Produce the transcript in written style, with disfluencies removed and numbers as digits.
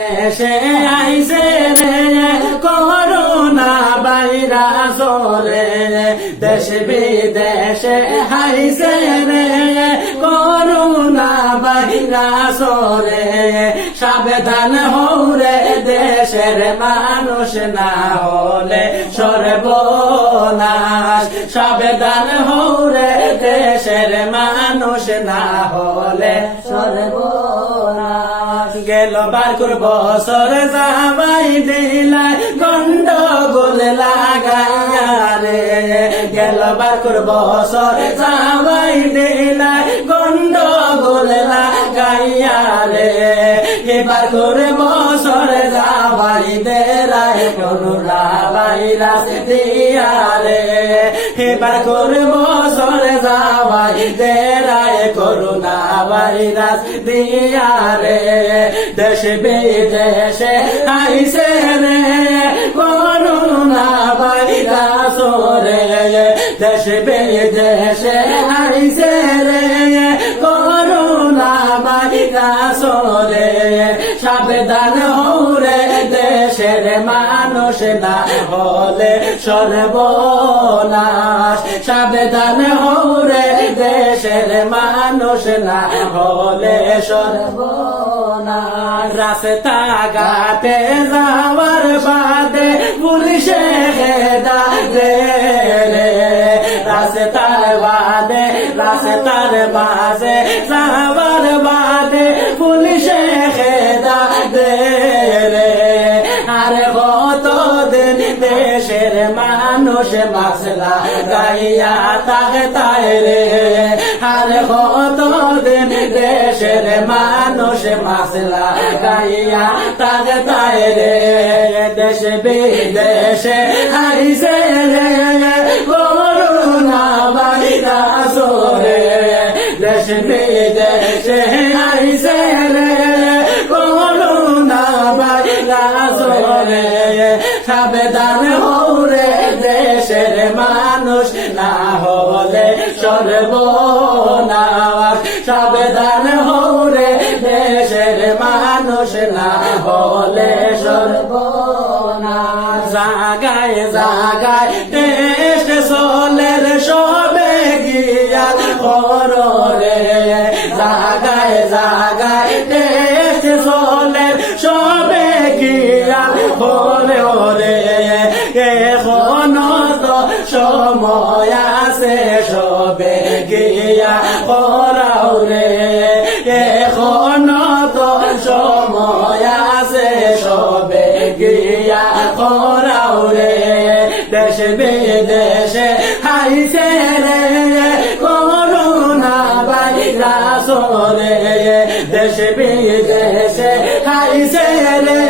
দেশে আইছে রে করোনা ভাইরাস রে, দেশ বিদেশে আইছে রে করোনা ভাইরাস রে, সাবধান হও রে দেশের মানুষ না হলে সর্বনাশ, সাবধান হও রে দেশের মানুষ না হলে সর্বনাশ। গেল বারকুর বছর যাবাই দিলাই গন্ডগোল লাগাইয়া রে, গেল বারকুর বছর যাবাই দিলাই গন্ডগোল লাগাইয়া রে, এবার করে বছর যাবাই দেলাই করোনা ভাইরাস দিয়া রে, এবার করে বছর যাবাই দেলাই করোনা ভাইরাস দিয়া রে, দেশ বিদেশে আইছে রে করোনা ভাইরাস রে, দেশ বিদেশে আইছে রে করোনা ভাইরাস রে, সাবধান হও রে দেশের মানুষ না হলে সর্বনাশ, সাবধান হও রে দেশের মানুষ না হলে সর্বনাশ। রাস্তা ঘাটে যাওয়ার বাদে পুলিশে ডাকে রে, রাস্তার বাদে রাস্তার বাজে যাওয়ার বাদে পুলিশে ডাকে রে, আর কতদিন দেশের মানুষ মাসলা গাইয়া তাই রে, আর কতদিন দেশের মানুষ মাসলা গাইয়া তাই রে, দেশ বিদেশে আইছে রে করোনা ভাইরাস রে, দেশ বিদেশে আইছে রে করোনা ভাইরাস রে, সাবধান হও রে দেশের মানুষ না হলে সর্বনাশ, সাবধান হও রে দেশের মানুষ না হলে সর্বনাশ। জাগায় জাগায় দেশ চলের সবে গিয়া কর রে, জাগায় জাগায় দেশ চলের সবে গিয়া করে রে, এখনো তো সময় আছে সবে গিয়া করাও রে, এখনো তো সময় আছে সবে গিয়া করাও রে, দেশ বিদেশে আইছে রে করোনা ভাইরাস রে, দেশ বিদেশে আইছে রে